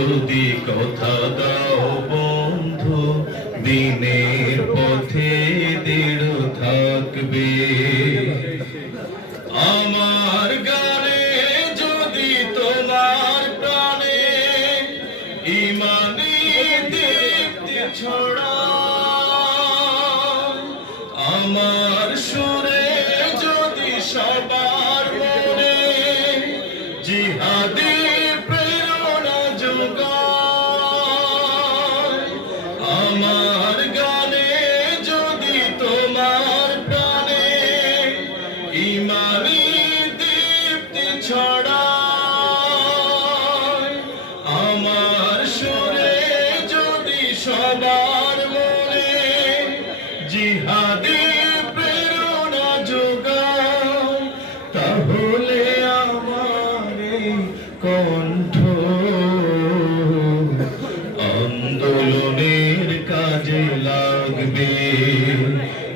যদি কথা দাও বন্ধু, দিনের পথে দৃঢ় থাকবে। আমার গানে যদি তোমার প্রাণে ইমানি দীপ্তি ছড়া আমার ইমানি দীপ্তি ছড়ায়। আমার সুরে যদি সবার মনে জিহাদি প্রেরণা যোগায়, তাহলে আমার কণ্ঠ আন্দোলনের কাজে লাগবে।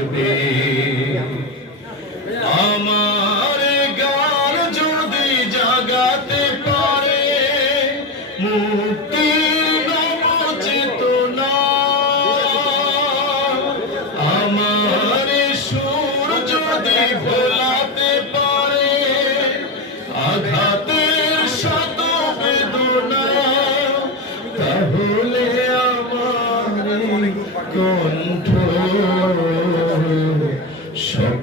জাগবে আমার গান যদি জাগাতে পারে মুক্তি আমার সুর যদি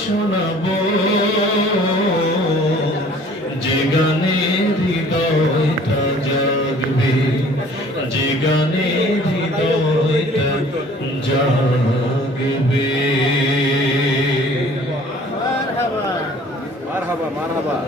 শোনাবো। যে গানে হৃদয়টা জাগবে যে গানে হৃদয়টা জাগবে। মারহাবা মারহাবা